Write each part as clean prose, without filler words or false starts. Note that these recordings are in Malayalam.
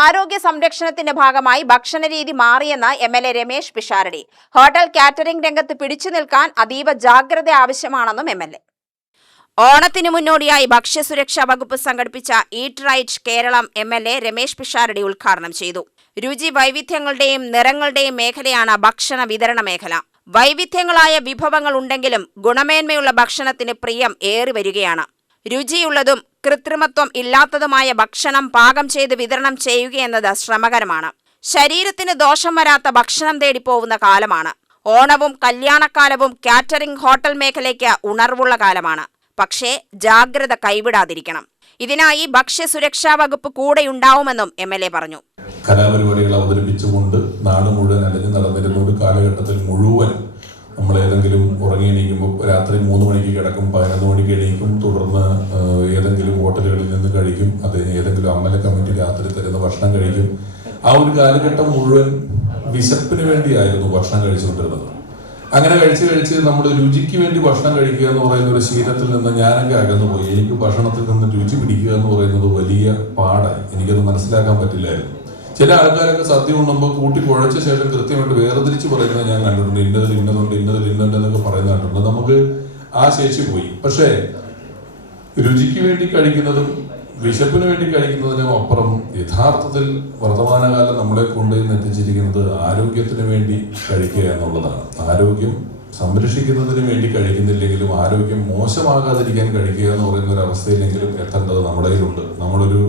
ആരോഗ്യ സംരക്ഷണത്തിന്റെ ഭാഗമായി ഭക്ഷണരീതി മാറിയെന്ന് MLA Ramesh Pisharody. Hotel catering രംഗത്ത് പിടിച്ചു നിൽക്കാൻ അതീവ ജാഗ്രത ആവശ്യമാണെന്നും എംഎൽഎ. ഓണത്തിനു മുന്നോടിയായി ഭക്ഷ്യസുരക്ഷാ വകുപ്പ് സംഘടിപ്പിച്ച eat right Keralam MLA Ramesh Pisharody ഉദ്ഘാടനം ചെയ്തു. രുചി വൈവിധ്യങ്ങളുടെയും നിറങ്ങളുടെയും മേഖലയാണ് ഭക്ഷണ വിതരണ മേഖല. വൈവിധ്യങ്ങളായ വിഭവങ്ങൾ ഉണ്ടെങ്കിലും ഗുണമേന്മയുള്ള ഭക്ഷണത്തിന് പ്രിയം ഏറി വരികയാണ്. രുചിയുള്ളതും കൃത്രിമത്വം ഇല്ലാത്തതുമായ ഭക്ഷണം പാകം ചെയ്ത് വിതരണം ചെയ്യുകയെന്നത് ശ്രമകരമാണ്. ശരീരത്തിന് ദോഷം വരാത്ത ഭക്ഷണം തേടിപ്പോവുന്ന കാലമാണ്. ഓണവും കല്യാണക്കാലവും കാറ്ററിംഗ് ഹോട്ടൽ മേഖലയ്ക്ക് ഉണർവുള്ള കാലമാണ്. പക്ഷേ ജാഗ്രത കൈവിടാതിരിക്കണം. ഇതിനായി ഭക്ഷ്യസുരക്ഷാ വകുപ്പ് കൂടെയുണ്ടാവുമെന്നും എംഎൽഎ പറഞ്ഞു. കലാപരിപാടികൾ അവതരിപ്പിച്ചുകൊണ്ട് നാട് മുഴുവൻ അലഞ്ഞു നടന്നിരുന്ന ഒരു കാലഘട്ടത്തിൽ മുഴുവൻ നമ്മൾ ഏതെങ്കിലും ഉറങ്ങിയെണീക്കുമ്പോൾ രാത്രി 3 മണിക്ക് കിടക്കും, 11 മണിക്ക് എണീക്കും, തുടർന്ന് ഏതെങ്കിലും ഹോട്ടലുകളിൽ നിന്ന് കഴിക്കും, അത് ഏതെങ്കിലും അമ്പല കമ്മിറ്റി രാത്രി തരുന്ന ഭക്ഷണം കഴിക്കും. ആ ഒരു കാലഘട്ടം മുഴുവൻ വിശപ്പിന് വേണ്ടിയായിരുന്നു ഭക്ഷണം കഴിച്ചുകൊണ്ടിരുന്നത്. അങ്ങനെ കഴിച്ച് നമ്മൾ രുചിക്ക് വേണ്ടി ഭക്ഷണം കഴിക്കുക എന്ന് പറയുന്ന ഒരു ശീലത്തിൽ നിന്ന് ഞാനൊക്കെ അകന്നുപോയി. എനിക്ക് ഭക്ഷണത്തിൽ നിന്ന് രുചി പിടിക്കുക എന്ന് പറയുന്നത് വലിയ പാടായി. എനിക്കത് മനസ്സിലാക്കാൻ പറ്റില്ലായിരുന്നു. ചില ആൾക്കാരൊക്കെ സദ്യ ഉണ്ണുമ്പോൾ കൂട്ടി കുഴച്ച ശേഷം കൃത്യമായിട്ട് വേർതിരിച്ച് പറയുന്നത് ഞാൻ കണ്ടിട്ടുണ്ട്. ഇന്നതിൽ ഇന്നുണ്ട് പറയുന്നത് കണ്ടിട്ടുണ്ട്. നമുക്ക് ആ ശേഷി പോയി. പക്ഷേ രുചിക്ക് വേണ്ടി കഴിക്കുന്നതും വിശപ്പിന് വേണ്ടി കഴിക്കുന്നതിനും അപ്പുറം യഥാർത്ഥത്തിൽ വർത്തമാനകാലം നമ്മളെ കൊണ്ടുവന്ന് എത്തിച്ചിരിക്കുന്നത് ആരോഗ്യത്തിന് വേണ്ടി കഴിക്കുക എന്നുള്ളതാണ്. ആരോഗ്യം സംരക്ഷിക്കുന്നതിന് വേണ്ടി കഴിക്കുന്നില്ലെങ്കിലും ആരോഗ്യം മോശമാകാതിരിക്കാൻ കഴിക്കുക എന്ന് പറയുന്ന ഒരു അവസ്ഥയിലെങ്കിലും എത്തേണ്ടത് നമ്മുടെ കയ്യിലുണ്ട്. നമ്മളൊരു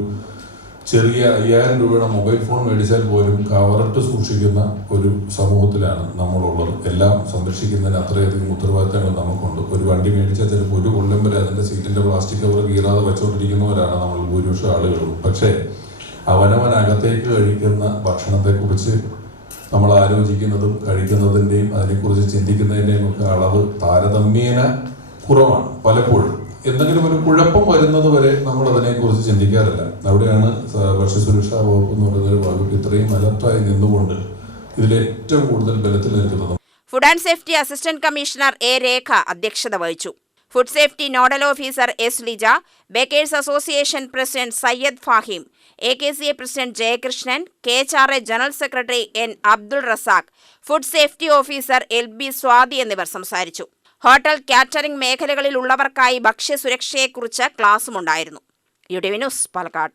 ചെറിയ 5000 രൂപയുടെ മൊബൈൽ ഫോൺ മേടിച്ചാൽ പോലും കവറിട്ട് സൂക്ഷിക്കുന്ന ഒരു സമൂഹത്തിലാണ് നമ്മളുള്ളത്. എല്ലാം സംരക്ഷിക്കുന്നതിന് അത്രയധികം ഉത്തരവാദിത്തങ്ങൾ നമുക്കുണ്ട്. ഒരു വണ്ടി മേടിച്ചാൽ ചിലപ്പോൾ ഒരു കൊല്ലം വരെ അതിൻ്റെ സീറ്റിൻ്റെ പ്ലാസ്റ്റിക് കവർ കീറാതെ വെച്ചുകൊണ്ടിരിക്കുന്നവരാണ് നമ്മൾ ഭൂരിപക്ഷം ആളുകളും. പക്ഷേ അവനവനകത്തേക്ക് കഴിക്കുന്ന ഭക്ഷണത്തെക്കുറിച്ച് നമ്മൾ ആലോചിക്കുന്നതും കഴിക്കുന്നതിൻ്റെയും അതിനെക്കുറിച്ച് ചിന്തിക്കുന്നതിൻ്റെയും ഒക്കെ അളവ് താരതമ്യേന കുറവാണ്. പലപ്പോഴും എന്തെങ്കിലും ഒരു കുഴപ്പം വരുന്നത് വരെ നമ്മൾ അതിനെക്കുറിച്ച് ചിന്തിക്കാറില്ല. അവിടെയാണ് ഭക്ഷ്യസുരക്ഷാ വകുപ്പ് എന്ന് പറയുന്ന ഒരു വകുപ്പ് ഇത്രയും അലർട്ടായി നിന്നുകൊണ്ട് ഇതിലേറ്റവും കൂടുതൽ ബലത്തിൽ നിൽക്കുന്നത്. Food and safety assistant commissioner A Rekha അധ്യക്ഷത വഹിച്ചു. Food safety nodal officer S Lija, bakers association president Sayyid Fahim, AKCA president Jayakrishnan, KHRA general secretary N Abdul Razak, food safety officer LB Swathi എന്നിവർ സംസാരിച്ചു. ഹോട്ടൽ കാറ്ററിംഗ് മേഖലകളിൽ ഉള്ളവർക്കായി ഭക്ഷ്യസുരക്ഷയെക്കുറിച്ച് ക്ലാസുമുണ്ടായിരുന്നു. UTV news, Palakkad.